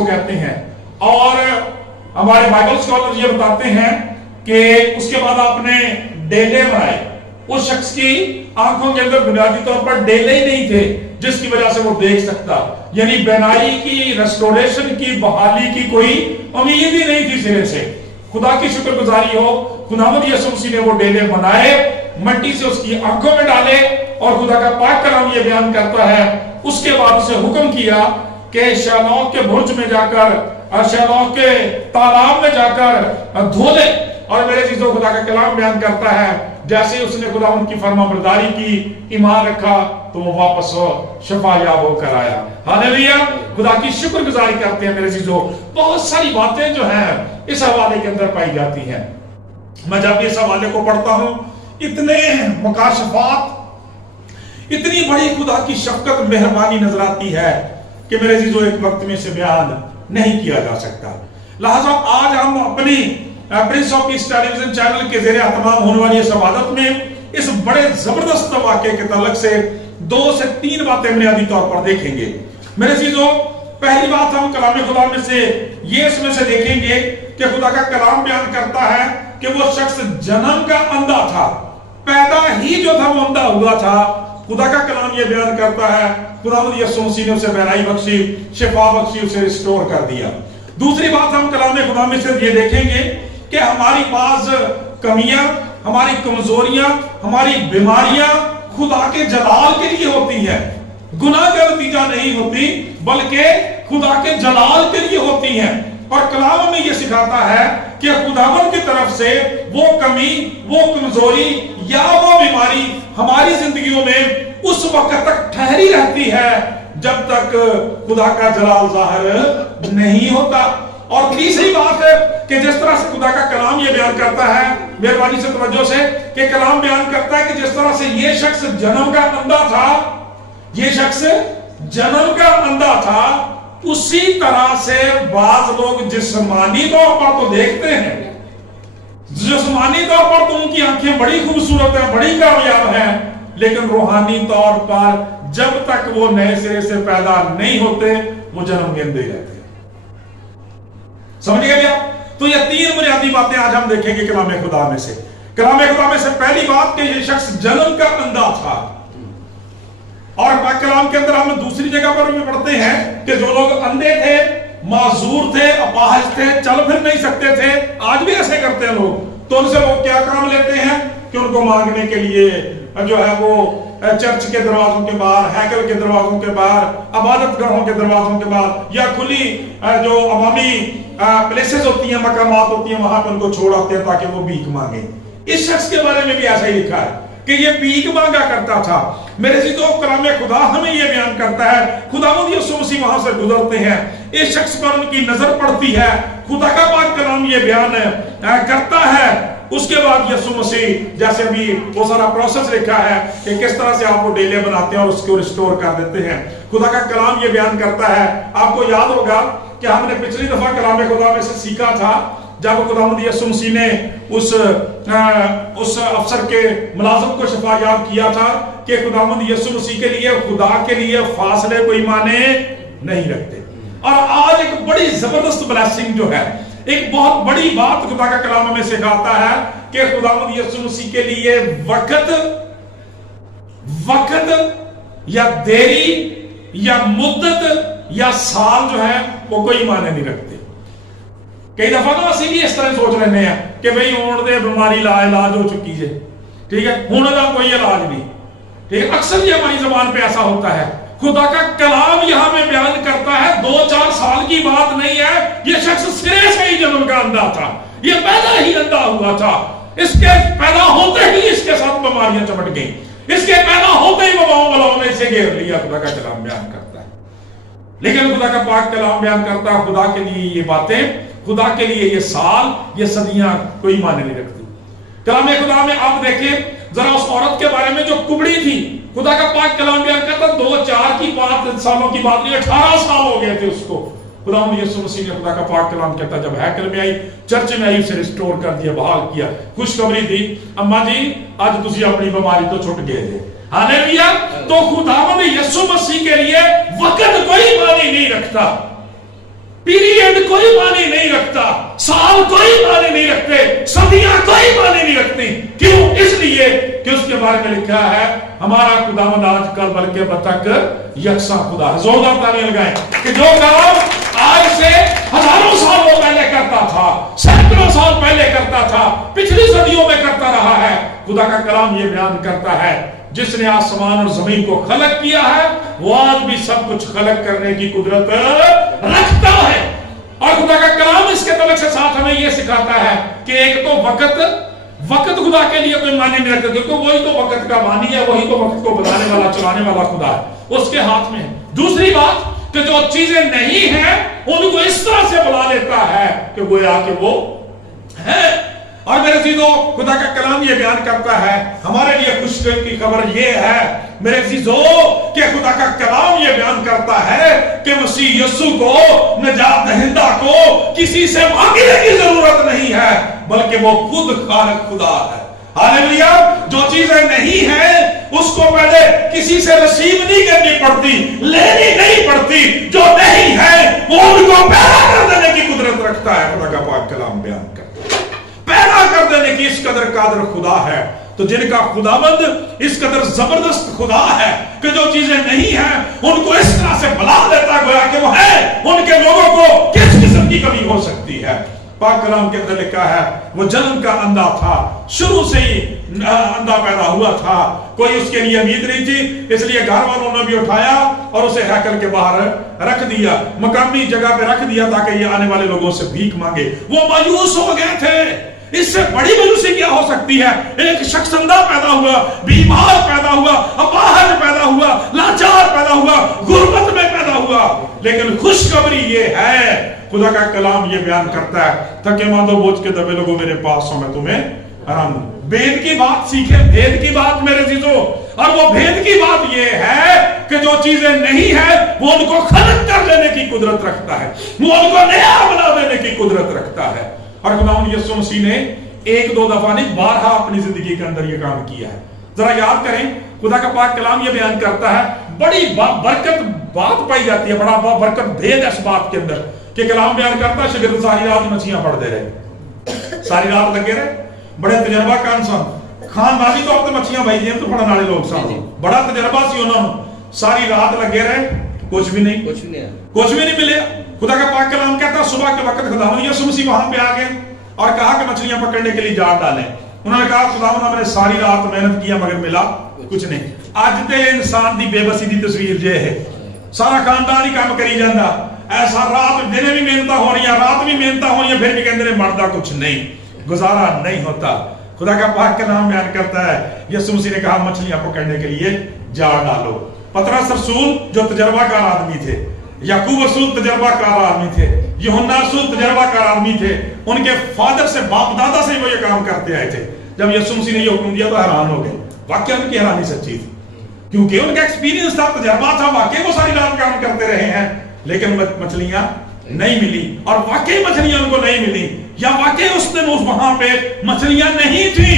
को कहते हैं। और हमारे बाइबल स्कॉलर ये बताते हैं कि उसके बाद आपने डेले बनाए। उस शख्स की आंखों के अंदर बुनियादी तौर पर डेले ही नहीं थे जिसकी वजह से वो देख सकता, यानी बेनाई की, रेस्टोरेशन की, बहाली की कोई उम्मीद ही नहीं थी सिरे से। खुदा की शुक्रगुजारी हो, खुदावंद यीशु मसीह ने वो डेले बनाए, मट्टी से उसकी आंखों में डाले, और खुदा का पाक कलाम ये बयान करता है उसके बाद उसे हुक्म किया कि शालोक के बुर्ज में जाकर, शालोक के तालाब में जाकर धो ले। और मेरे चीजों खुदा का कलाम बयान करता है जैसे उसने खुदावंद की फरमाबरदारी की, ईमान रखा, तो वो वापस शफायाब होकर आया। हालेलुया, खुदा की शुक्रगुजारी करते हैं मेरे चीजों। बहुत सारी बातें जो हैं इस हवाले के अंदर पाई जाती हैं। मैं जब इस हवाले को पढ़ता हूं, इतने मुकाशफात, इतनी बड़ी खुदा की शफकत, मेहरबानी नजर आती है कि मेरे चीजों एक वक्त में से बयान नहीं किया जा सकता। लिहाजा आज हम अपनी Prince of peace television channel के ज़रिए तमाम होने वाली इस इबादत में इस बड़े जबरदस्त वाक़े के ताल्लुक से 2 से 3 बातें बुनियादी तौर पर देखेंगे। मेरे चीजों, पहली बात हम कलाम खुदा में से ये इसमें से देखेंगे कि खुदा का कलाम बयान करता है कि वो शख्स जन्म का अंधा था, पैदा ही जो था वो अंधा हुआ था। खुदा का कलाम ये बयान करता है खुदावंद यीशु मसीह ने उसे बेनाई बख्शी, शिफा बख्शी, उसे रिस्टोर कर दिया। दूसरी बात हम कलाम खुदा में से ये देखेंगे कि हमारी बाज कमियां, हमारी कमजोरियां, हमारी बीमारियां खुदा के जलाल के लिए होती है, गुनाह का नतीजा नहीं होती, बल्कि खुदा के जलाल के लिए होती है। और कलाम में यह सिखाता है कि खुदावंद की तरफ से वो कमी, वो कमजोरी या वो बीमारी हमारी जिंदगियों में उस वक्त तक ठहरी रहती है जब तक खुदा का जलाल जाहिर नहीं होता। और तीसरी बात है कि जिस तरह से खुदा का कलाम ये बयान करता है, मेहरबानी से तवज्जो से, कि कलाम बयान करता है कि जिस तरह से ये शख्स जन्म का अंधा था, ये शख्स जन्म का अंधा था, उसी तरह से बाज लोग जिस्मानी तौर पर तो देखते हैं, जिस्मानी तौर पर तो उनकी आंखें बड़ी खूबसूरत है, बड़ी कामयाब है, लेकिन रूहानी तौर पर जब तक वो नए सिरे से पैदा नहीं होते वो जन्म के अंधे रहते हैं। समझ गए आप? तो ये 3 बुनियादी बातें आज हम देखेंगे कलाम खुदा में से। कलाम खुदा में से पहली बात कि ये शख्स जन्म का अंधा था। और पाक कलाम के अंदर हम दूसरी जगह पर भी पढ़ते हैं कि जो लोग अंधे थे, माजूर थे, अपाहज थे, चल फिर नहीं सकते थे, आज भी ऐसे करते हैं लोग, तो उनसे लोग क्या काम लेते हैं कि उनको मांगने के लिए जो है वो चर्च के दरवाजों के बाहर, हैकल के दरवाजों के बाहर, इबादत गाहों के दरवाजों के बाहर, या खुली जो अवामी प्लेसेस होती हैं, मकामात होती हैं, वहां पर उनको छोड़ आते हैं ताकि वो भीख मांगे। इस शख्स के बारे में भी ऐसा ही लिखा है कि ये भीख मांगा करता था। मेरे चीजों, कलाम खुदा हमें ये बयान करता है, खुदावंद यीशु मसीह वहां से गुजरते हैं, इस शख्स पर उनकी नजर पड़ती है, खुदा का पाक कलाम ये बयान करता है। उसके बाद यीशु मसीह, जैसे अभी वो सारा प्रोसेस लिखा है कि किस तरह से आप वो डेले बनाते हैं और उसको रिस्टोर कर देते हैं, खुदा का कलाम ये बयान करता है। आपको याद होगा कि हमने पिछली दफा कलाम खुदा में से सीखा था जब खुदावंद यीशु मसीह ने उस अफसर के मुलाजिम को शफायाब किया था कि खुदावंद यीशु मसीह के लिए, खुदा के लिए फासले कोई माने नहीं रखते। और आज एक बड़ी जबरदस्त ब्लेसिंग जो है, एक बहुत बड़ी बात खुदा का कलाम हमें सिखाता है कि खुदावंद यीशु मसीह के लिए वक्त या देरी या मुद्दत या साल जो है वो कोई माने नहीं रखते। कई दफा तो असं भी इस तरह सोच लेने हैं कि भाई होने दे, बीमारी इलाज हो चुकी है, ठीक है, होने का कोई इलाज नहीं, ठीक है। अक्सर ये हमारी जबान पे ऐसा होता है। खुदा का कलाम यहां में बयान करता है 2-4 साल की बात नहीं है, ये शख्स सिरे से ही जन्म का अंधा था, ये पैदा ही अंधा हुआ था, इसके पैदा होते ही इसके साथ बीमारियां चमट गई, इसके पैदा होते ही वबाओं ने इसे घेर लिया। खुदा का कलाम बयान करता है, लेकिन खुदा का पाक कलाम बयान करता है खुदा के लिए ये बातें, खुदा के लिए ये साल, ये सदियां कोई माने नहीं रखती। कलाम खुदा में आप देखें जरा उस औरत के बारे में जो कुबड़ी थी, खुदा का पाक कलाम बयान करता 2-4 की बात, सालों की बात नहीं, 18 साल हो गए थे उसको। खुदावंद यीशु मसीह ने, खुदा का पाक कलाम कहता जब हैकल में आई, चर्च में आई, उसे रिस्टोर कर दिया, बहाल किया, खुशखबरी दी, अम्मा जी आज तुसी अपनी बीमारी तो छुट गए थे। हालेलुया। तो खुदावंद यीशु मसीह के लिए वक्त कोई मानी नहीं रखता। पीरियड कोई मानी नहीं रखता, साल कोई मानी नहीं रखते, सदियां कोई मानी नहीं रखती। क्यों? इसलिए कि उसके बारे में लिखा है हमारा खुदावंद आज कल बल्कि अब तक यकसा खुदा है। जोरदार तालियां लगाएं कि जो काम आज से हजारों सालों पहले करता था, सैकड़ों साल पहले करता था, पिछली सदियों में करता रहा है, खुदा का कलाम ये बयान करता है जिसने आसमान और जमीन को खलक किया है वो आज भी सब कुछ खलक करने की कुदरत रखता है। और खुदा का कलाम इसके तलक से साथ हमें यह सिखाता है कि एक तो वक्त खुदा के लिए कोई मानी नहीं रखता, क्योंकि वही तो वक्त का मानी है, वही तो वक्त को बनाने वाला चलाने वाला खुदा है, उसके हाथ में। दूसरी बात कि जो चीजें नहीं हैं उनको इस तरह से बुला लेता है कि गोया कि वो है। और मेरे अजीजों, खुदा का कलाम ये बयान करता है, हमारे लिए खुशी की खबर ये है मेरे अजीजों कि खुदा का कलाम ये बयान करता है कि मसीह यीशु को, निजात दहिंदा को किसी से मांगने की जरूरत नहीं है, बल्कि वो खुद खालिक खुदा है। हालेलुया। जो चीजें नहीं है उसको पहले किसी से रिसीव नहीं करनी पड़ती, लेनी नहीं पड़ती। जो नहीं है वो उनको पैदा कर देने की कुदरत रखता है। खुदा का पाक कलाम बयान करता है पैदा कर देने की इस कदर कादर खुदा है। तो जिनका खुदाबंद इस कदर जबरदस्त खुदा है कि जो चीजें नहीं है उनको इस तरह से बुला देता गोया कि वो है, उनके लोगों को किस किस्म की कमी हो सकती है। पाक कलाम के अंदर लिखा है वो जन्म का अंधा था, शुरू से ही अंधा पैदा हुआ था, कोई उसके लिए उम्मीद नहीं थी, इसलिए घर वालों ने भी उठाया और उसे हैकल के बाहर रख दिया, मकामी जगह पे रख दिया ताकि ये आने वाले लोगों से भीख मांगे। वो मायूस हो गए थे। इससे बड़ी मायूसी क्या हो सकती है? एक शख्स अंधा पैदा हुआ, बीमार पैदा हुआ, अपाहज पैदा हुआ, लाचार पैदा हुआ, गुर्बत में पैदा हुआ। लेकिन खुशखबरी ये है, खुदा का कलाम ये बयान करता है, थके मांदो बोझ के दबे लोगों मेरे पास हो, मैं तुम्हें आराम दूं। भेद की बात सीखे, भेद की बात मेरे जीजो। और वो भेद की बात ये है कि जो चीजें नहीं है वो उनको खलक कर लेने की कुदरत रखता है, वो उनको नया बना देने की कुदरत रखता है। और खुदावंद यीशु मसीह ने एक दो दफा नहीं, बारहा अपनी जिंदगी के अंदर ये काम किया है। जरा याद करें, खुदा का पाक कलाम ये बयान करता है, बड़ी बरकत बात पाई जाती है, बड़ा बरकत भेद है इस बात के अंदर कि कलाम बयान करता है शागिर्द सारी रात मछलियां पढ़ते रहे, सारी रात लगे रहे, बड़े तजर्बा कान सन, खानदानी तौर पर मछलियां भाई जेब तो पढ़ने वाले लोग सन, बड़ा तजर्बा सी उन्होंने, सारी रात लगे रहे, कुछ भी नहीं मिले। खुदा का पाक कलाम कहता है सुबह के वक्त खुदावंद यीशु मसीह वहां पे आ गए और कहा कि मछलियां पकड़ने के लिए जाल डालें। उन्होंने कहा खुदावंद हमने सारी रात मेहनत किया मगर मिला कुछ नहीं। अज ते इंसान दी बेबसी दी तस्वीर जे है, सारा खानदान ही काम करी जाता, ऐसा रात दिन भी मेहनत हो रही, रात भी मेहनत हो रही, फिर भी कहते मरदा कुछ नहीं, गुजारा नहीं होता। खुदा का पाक का नाम बयान करता है, यीशु मसीह ने कहा मछलियां पकड़ने के लिए जाल डालो। पतरस रसूल जो तजर्बाकार आदमी थे, याकूब रसूल तजर्बाकार आदमी थे, यूहन्ना रसूल तजर्बाकार आदमी थे, उनके फादर से बाप दादा से वो ये काम करते आए थे। जब यीशु मसीह ने ये हुक्म दिया तो हैरान हो गए, वाकई उनकी हैरानी सच्ची थी, क्योंकि उनका एक्सपीरियंस था, तजर्बा था, वाकई वो सारी रात काम करते रहे हैं, लेकिन मछलियां नहीं मिली। और वाकई मछलियां उनको नहीं मिली, या वाकई उस दिन उस वहां पे मछलियां नहीं थी।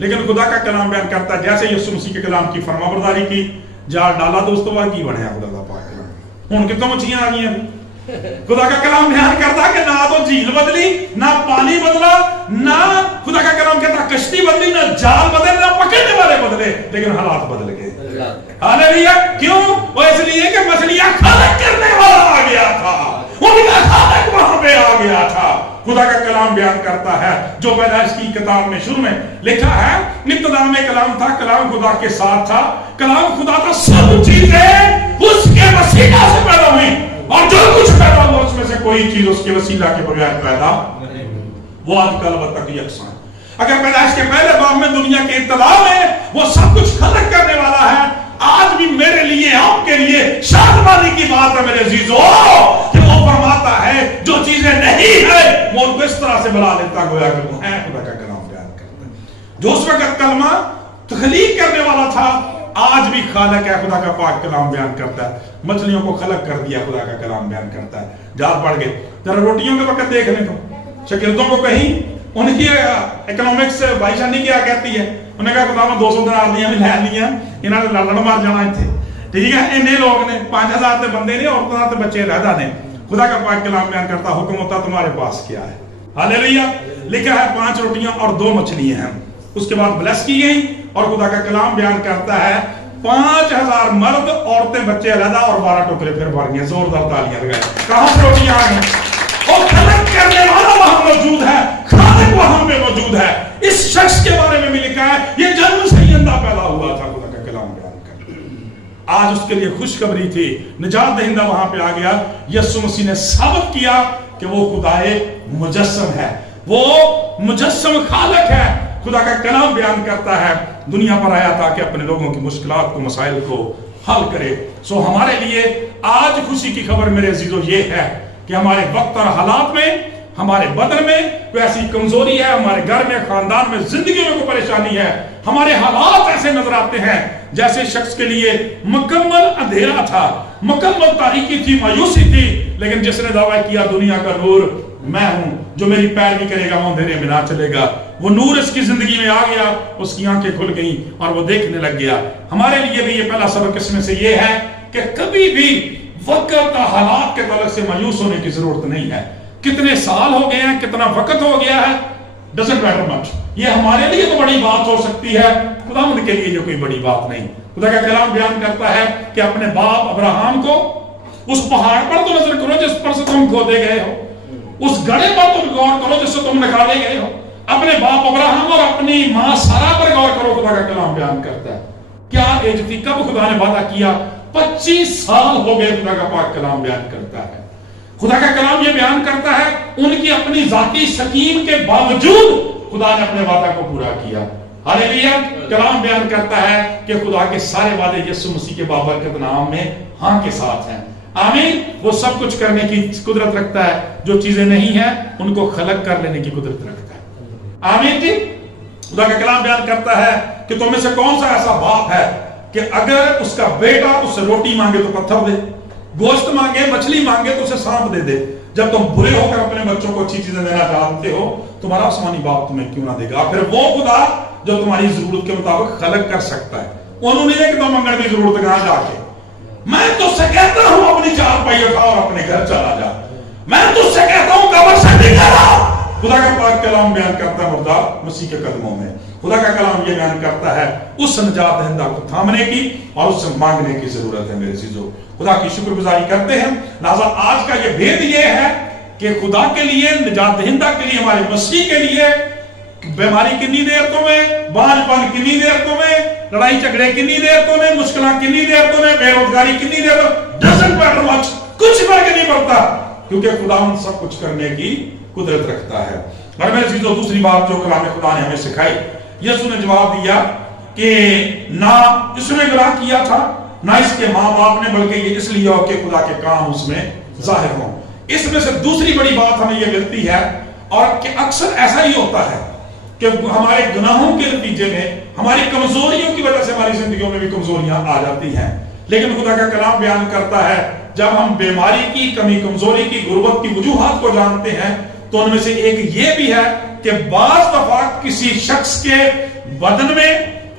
लेकिन खुदा का कलाम बयान करता है जैसे यीशु मसीह के कलाम की फरमाबरदारी की, जाल डाला तो उस तो बाद की बनया खुदा का पाक कलाम, हुण कितों मछलियां आ गई। खुदा का कलाम बयान करता कि ना तो झील बदली, ना पानी बदला, ना खुदा का कलाम कहता कश्ती बदली, ना जाल बदले, ना पकड़ने वाले बदले, लेकिन हालात बदल गए। हालेलुया। क्यों? वो इसलिए कि मछलियां खालिक करने वाला आ गया था, उनका खालिक वहां पे आ गया था। खुदा का कलाम बयान करता है जो पैदाइश की किताब में शुरू में लिखा है, इब्तिदा में कलाम था, कलाम खुदा के साथ था, कलाम खुदा था, सब चीजें उसके वसीला से पैदा हुई, और जो कुछ पैदा हुआ उसमें से कोई चीज उसके वसीला के बगैर पैदा वो आज कल तक यकसा है। अगर पैदाइश के पहले बाब में दुनिया के इब्तिदा में वो सब कुछ खलक करने वाला है, आज भी मेरे लिए आपके लिए शादमानी की बात है मेरे अजीजों, कि वो फरमाता है जो चीजें नहीं है वो उनको इस तरह से बुला लेता गोया कि वो है। खुदा का कलाम बयान करता है जो उस वक्त कलमा तख्लीक करने वाला था, आज भी खालिक है। खुदा का पाक कलाम बयान करता है मछलियों को खलक कर दिया, खुदा का कलाम बयान करता है। जाल पड़ गए, जरा रोटियों के वक्त देख लें तो शागिर्दों को कहीं उनकी इकोनॉमिक्स भाईशानी क्या कहती है, उन्हें कहा खुदा 200 दिनार दियां भी लै लियां, इन्होंने लड़ मार जाना इत्थे, ठीक है। इन्ने लोग ने 5000 ते बंदे ने, औरतां ते बच्चे रहदा ने, खुदा का पाक कलाम बयान करता, हुक्म होता तुम्हारे पास क्या है। हालेलुया। लिखा है 5 रोटियां और 2 मछलियां हैं। उसके बाद ब्लेस की गई और खुदा का कलाम बयान करता है 5000 मर्द, औरतें, बच्चे अलग और 12 टोकरे फिर भर गए। जोरदार तालियां लगाए। कहां से रोटियां आ गई? और खलक करने वाला वहां मौजूद है, खालिक वहां पे मौजूद है। इस शख्स के बारे में भी लिखा है ये जन्म से ही अंधा पैदा हुआ था। खुदा का कलाम बयान कर, आज उसके लिए खुशखबरी थी, निजात दहिंदा वहां पे आ गया। यीशु मसीह ने साबित किया कि वो खुदाए मुजस्सम है, वो मुजस्सम खालिक है। खुदा का कलाम बयान करता है दुनिया पर आया ताकि अपने लोगों की मुश्किलात को, मसाइल को हल करे। सो हमारे लिए आज खुशी की खबर मेरे अजीजों ये है कि हमारे वक्त और हालात में, हमारे बदन में कोई ऐसी कमजोरी है, हमारे घर में, खानदान में, जिंदगी में कोई परेशानी है, हमारे हालात ऐसे नजर आते हैं जैसे शख्स के लिए मुकम्मल अंधेरा था, मुकम्मल तारीकी थी, मायूसी थी, लेकिन जिसने दावा किया दुनिया का नूर मैं हूं, जो मेरी पैरवी करेगा वो अंधेरे में ना चलेगा, वो नूर इसकी जिंदगी में आ गया, उसकी आंखें खुल गई और वो देखने लग गया। हमारे लिए भी ये पहला सबक इसमें से ये है कि कभी भी वक्त हालात के तलक से मायूस होने की जरूरत नहीं है। कितने साल हो गए हैं, कितना वक्त हो गया है, डजंट मैटर मच। ये हमारे लिए तो बड़ी बात हो सकती है, खुदावंद के लिए ये कोई बड़ी बात नहीं। खुदा का कलाम बयान करता है कि अपने बाप अब्राहम को उस पहाड़ पर तो नजर करो जिस पर से तुम खोदे गए हो, उस गड्ढे पर तुम गौर करो जिससे तुम निकाले गए हो। अपने बाप अब्राहम और अपनी मां सारा पर गौर करो। खुदा का कलाम बयान करता है क्या एज थी, कब खुदा ने वादा किया, 25 साल हो गए। खुदा का पाक कलाम बयान करता है, खुदा का कलाम ये बयान करता है उनकी अपनी जाती सकीम के बावजूद खुदा ने अपने वादा को पूरा किया। हालेलुया। कलाम बयान करता है कि खुदा के सारे वादे यीशु मसीह के बाबरकत नाम में हां के साथ हैं। आमीन। वो सब कुछ करने की कुदरत रखता है, जो चीजें नहीं है उनको खलक कर लेने की कुदरत रखता है। आमीन जी। खुदा का कलाम बयान करता है कि तुम में से कौन सा ऐसा बाप है कि अगर उसका बेटा उससे रोटी मांगे तो पत्थर दे, गोश्त मांगे, मछली मांगे तो उसे सांप दे दे। जब तुम बुरे होकर अपने बच्चों को अच्छी चीजें देना चाहते हो, तुम्हारा आसमानी बाप तुम्हें क्यों ना देगा। फिर वो खुदा जो तुम्हारी जरूरत के मुताबिक खलक कर सकता है। उन्होंने कि तुम मंगने की जरूरत कहां जाके, मैं तुझसे कहता हूं अपनी चारपाई उठा और अपने घर चला जा। मैं तुझसे कहता हूं कब्र से निकल। खुदा का पाक कलाम बयान करता है मुर्दा मसीह के कदमों में। खुदा का कलाम ये बयान करता है उस निजात दहिंदा को थामने की और उससे मांगने की जरूरत है। मेरे चीजों खुदा की शुक्रगुजारी करते हैं। लिहाजा आज का ये भेद ये है कि खुदा के लिए, निजात दहिंदा के लिए, हमारे मसीह के लिए बीमारी कितनी देर तो में, बांझपन कितनी देर तो में, लड़ाई झगड़े कितनी देर तो में, मुश्किलें कितनी देर तो में, बेरोजगारी कितनी देर तो, डजंट मैटर मच, कुछ फर्क नहीं पड़ता, क्योंकि खुदा सब कुछ करने की कुदरत रखता है। और मेरे चीजों दूसरी बात जो कलाम खुदा ने हमें सिखाई, यीशु ने जवाब दिया कि ना इसने गुनाह किया था ना इसके माँ बाप ने, बल्कि ये इसलिए हो कि खुदा के काम उसमें जाहिर हो। इसमें से दूसरी बड़ी बात हमें यह मिलती है, और कि अक्सर ऐसा ही होता है कि हमारे गुनाहों के नतीजे में, हमारी कमजोरियों की वजह से हमारी जिंदगियों में भी कमजोरियां आ जाती हैं। लेकिन खुदा का कलाम बयान करता है जब हम बीमारी की, कमी कमजोरी की, गुर्बत की वजूहात को जानते हैं, तो उनमें से एक ये भी है कि बाज़ दफा किसी शख्स के बदन में,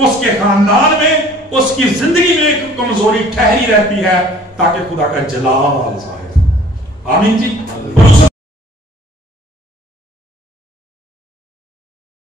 उसके खानदान में, उसकी जिंदगी में एक कमजोरी ठहरी रहती है ताकि खुदा का जलाल जाहिर। आमीन जी।